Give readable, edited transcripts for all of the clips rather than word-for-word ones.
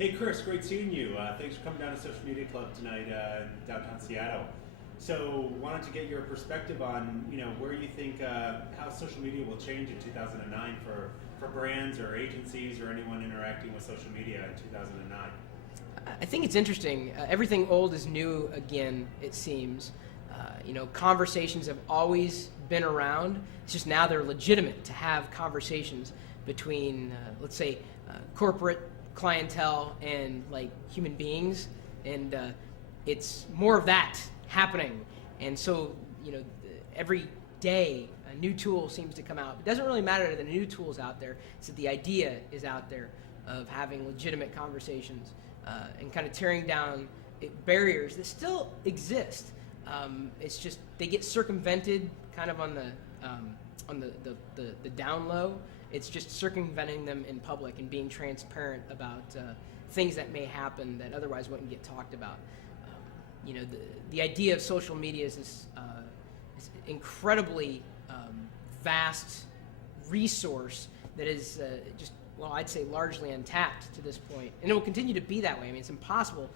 Hey Chris, great seeing you. Thanks for coming down to Social Media Club tonight in downtown Seattle. So, wanted to get your perspective on, where you think how social media will change in 2009 for brands or agencies or anyone interacting with social media in 2009. I think it's interesting. Everything old is new again, it seems. Conversations have always been around. It's just now they're legitimate to have conversations between, let's say, corporate clientele and like human beings, and it's more of that happening. And so, every day a new tool seems to come out. It doesn't really matter that the new tool is out there. It's that the idea is out there of having legitimate conversations and kind of tearing down barriers that still exist. It's just they get circumvented kind of on the down low. It's just circumventing them in public and being transparent about things that may happen that otherwise wouldn't get talked about. The idea of social media is this incredibly vast resource that is I'd say largely untapped to this point, and it will continue to be that way. I mean, it's impossible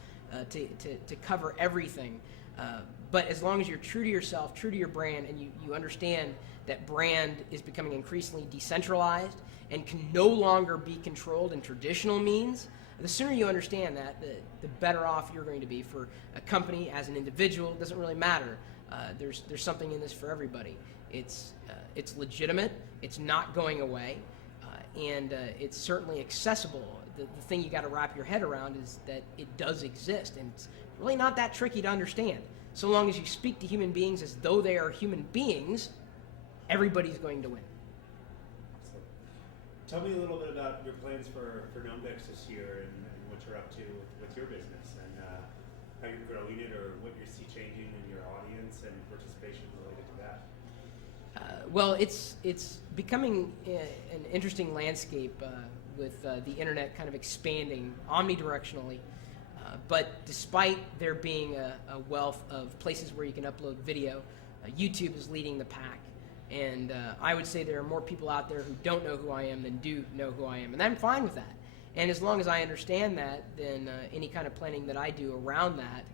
to cover everything, but as long as you're true to yourself, true to your brand, and you understand that brand is becoming increasingly decentralized and can no longer be controlled in traditional means, the sooner you understand that, the better off you're going to be for a company, as an individual. It doesn't really matter. There's something in this for everybody. It's legitimate. It's not going away, and it's certainly accessible. The thing you got to wrap your head around is that it does exist, and it's really not that tricky to understand. So long as you speak to human beings as though they are human beings, everybody's going to win. Tell me a little bit about your plans for Gnomedex this year and what you're up to with your business and how you're growing it or what you see changing in your audience and participation related to that. Well, it's becoming an interesting landscape with the internet kind of expanding omnidirectionally. But despite there being a wealth of places where you can upload video, YouTube is leading the pack. And I would say there are more people out there who don't know who I am than do know who I am. And I'm fine with that. And as long as I understand that, then any kind of planning that I do around that,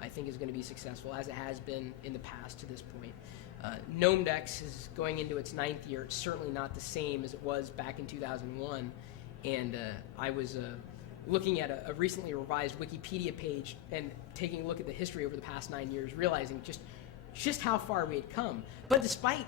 I think is going to be successful, as it has been in the past to this point. Gnomedex is going into its 9th year. It's certainly not the same as it was back in 2001. And I was looking at a recently revised Wikipedia page and taking a look at the history over the past 9 years, realizing just how far we had come. But despite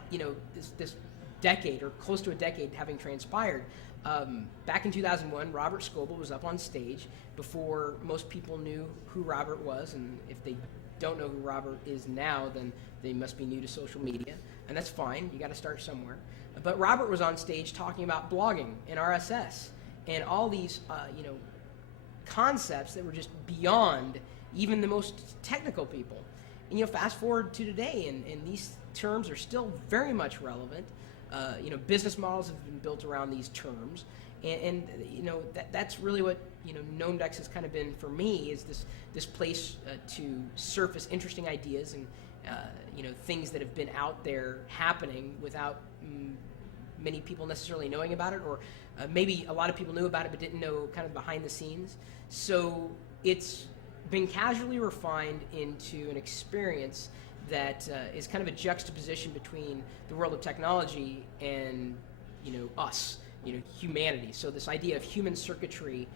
this decade or close to a decade having transpired, back in 2001, Robert Scoble was up on stage before most people knew who Robert was, and if they don't know who Robert is now, then they must be new to social media, and that's fine. You got to start somewhere. But Robert was on stage talking about blogging and RSS and all these concepts that were just beyond even the most technical people. And fast forward to today, and these terms are still very much relevant. Business models have been built around these terms, and that's really what Gnomedex has kind of been for me, is this place to surface interesting ideas and things that have been out there happening without many people necessarily knowing about it, or maybe a lot of people knew about it but didn't know kind of behind the scenes. So it's been casually refined into an experience that is kind of a juxtaposition between the world of technology and us, humanity. So this idea of human circuitry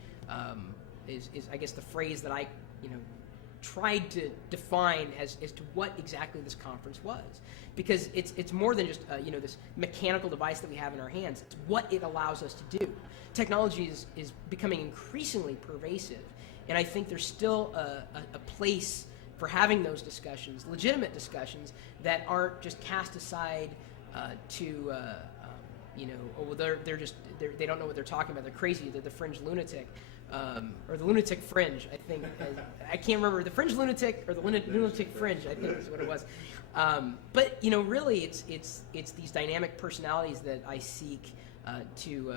is I guess the phrase that I tried to define as to what exactly this conference was, because it's more than just this mechanical device that we have in our hands. It's what it allows us to do. Technology is becoming increasingly pervasive. And I think there's still a place for having those discussions, legitimate discussions, that aren't just cast aside they don't know what they're talking about. They're crazy. They're the fringe lunatic, or the lunatic fringe. I think I can't remember, the fringe lunatic or the lunatic fringe. I think is what it was. But really, it's these dynamic personalities that I seek to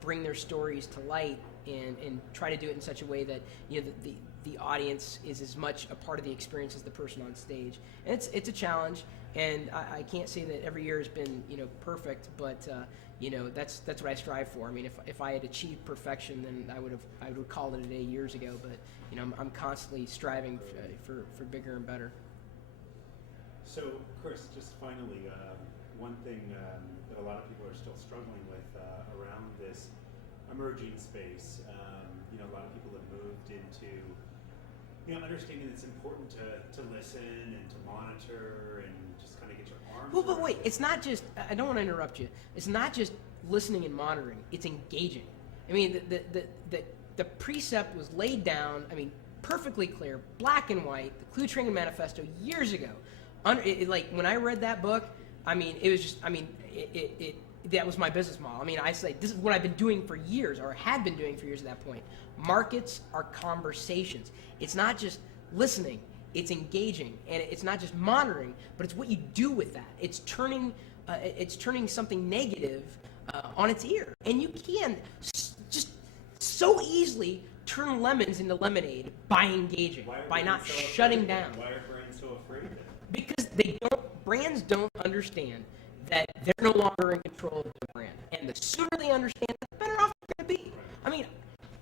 bring their stories to light and try to do it in such a way that the audience is as much a part of the experience as the person on stage. And it's a challenge, and I can't say that every year has been perfect, but that's what I strive for. I mean, if I had achieved perfection, then I would have called it a day years ago. But I'm constantly striving for bigger and better. So, Chris, just finally, one thing that a lot of people are still struggling with around this emerging space, a lot of people have moved into understanding that it's important to listen and to monitor and just kind of get your arms Well, but around wait, it. it's not just, I don't want to interrupt you. It's not just listening and monitoring, it's engaging. I mean, the precept was laid down, perfectly clear, black and white, the Clue Training Manifesto years ago. Like, when I read that book, it was just, that was my business model. I say, this is what I've been doing for years, or had been doing for years at that point. Markets are conversations. It's not just listening, it's engaging, and it's not just monitoring, but it's what you do with that. It's turning something negative on its ear, and you can just so easily turn lemons into lemonade by engaging, by not shutting down. Why are brands so afraid of it? Because brands don't understand that they're no longer in control of the brand, and the sooner they understand that, the better off they're going to be.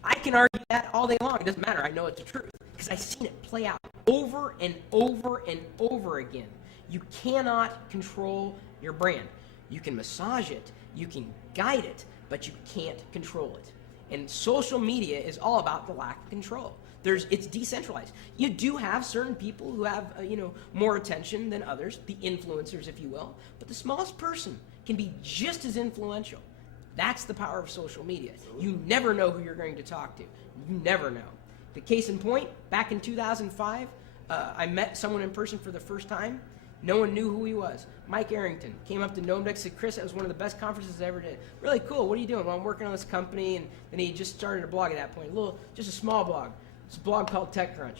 I can argue that all day long. It doesn't matter. I know it's the truth because I've seen it play out over and over and over again. You cannot control your brand. You can massage it, you can guide it, but you can't control it. And social media is all about the lack of control. It's decentralized. You do have certain people who have more attention than others, the influencers, if you will, but the smallest person can be just as influential. That's the power of social media. You never know who you're going to talk to. You never know. The case in point, back in 2005, I met someone in person for the first time. No one knew who he was. Mike Arrington came up to Gnomedex, said, Chris, that was one of the best conferences I ever did. Really cool. What are you doing? Well, I'm working on this company, and then he just started a blog at that point, just a small blog. It's a blog called TechCrunch.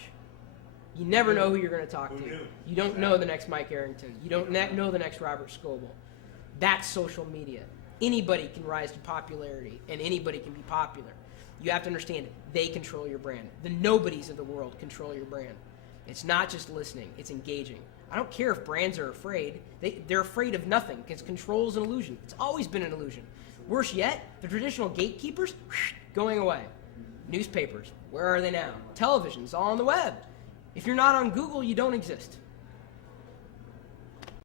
You never know who you're going to talk to. You don't know the next Mike Arrington. You don't know the next Robert Scoble. That's social media. Anybody can rise to popularity, and anybody can be popular. You have to understand, they control your brand. The nobodies of the world control your brand. It's not just listening, it's engaging. I don't care if brands are afraid. They're afraid of nothing because control is an illusion. It's always been an illusion. Worse yet, the traditional gatekeepers, going away. Newspapers, where are they now? Television's all on the web. If you're not on Google, you don't exist.